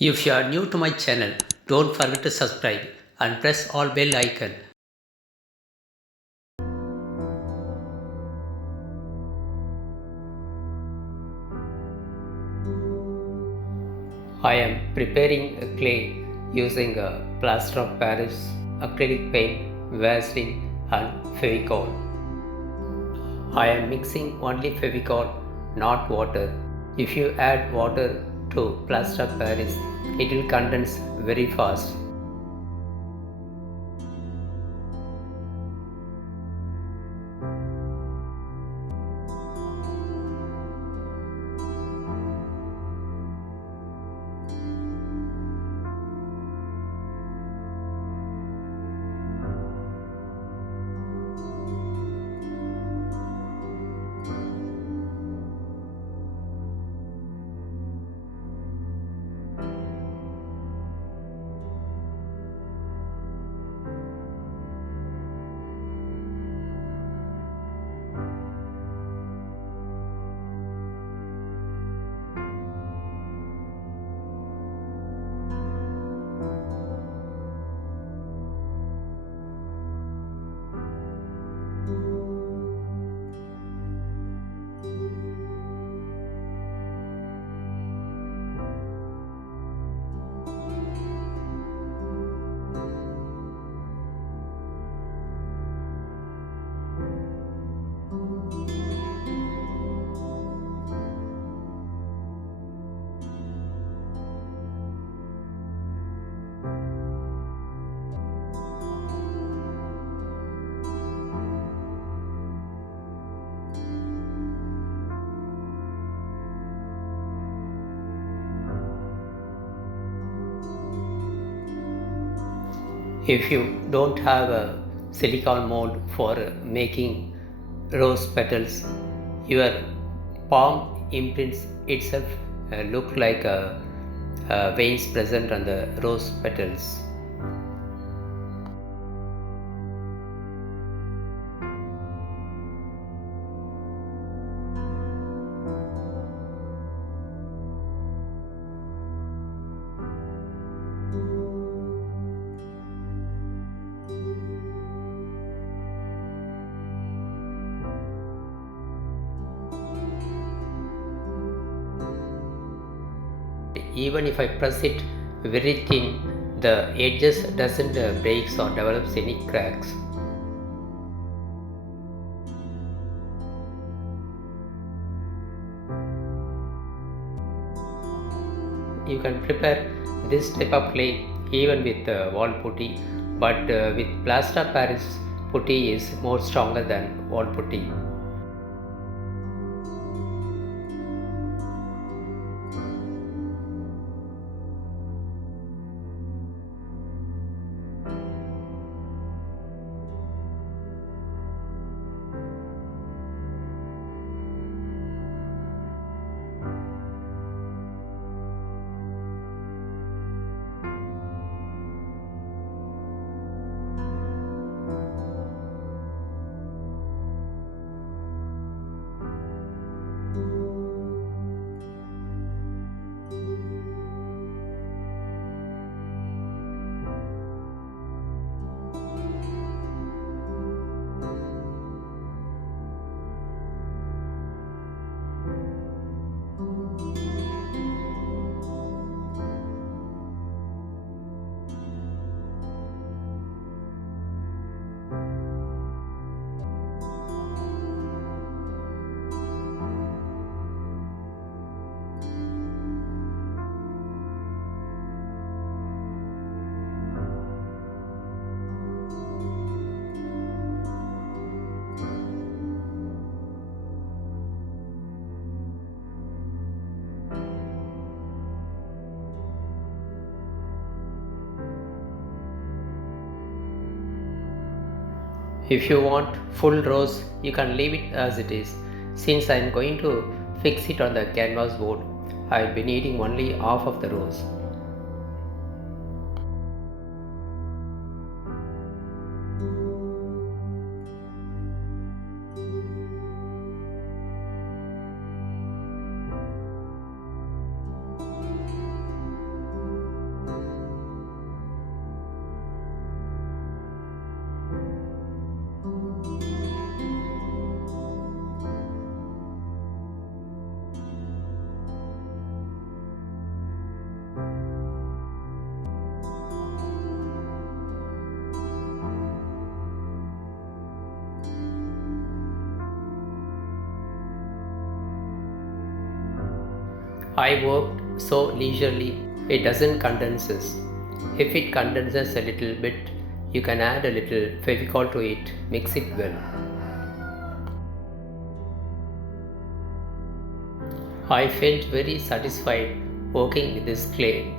If you are new to my channel, don't forget to subscribe and press all bell icon. I am preparing a clay using a plaster of Paris, acrylic paint, Vaseline and Fevicol. I am mixing only Fevicol, not water. If you add water to plaster of Paris, it will condense very fast. If you don't have a silicone mold for making rose petals, your palm imprints itself look like veins present on the rose petals. Even if I press it very thin, the edges doesn't breaks or develops any cracks. You can prepare this type of clay even with wall putty, but with plaster Paris putty is more stronger than wall putty. If you want full rose, you can leave it as it is. Since I am going to fix it on the canvas board, I will be needing only half of the rose. I worked so leisurely, it doesn't condenses. If it condenses a little bit, you can add a little Fevicol to it, mix it well. I felt very satisfied working with this clay.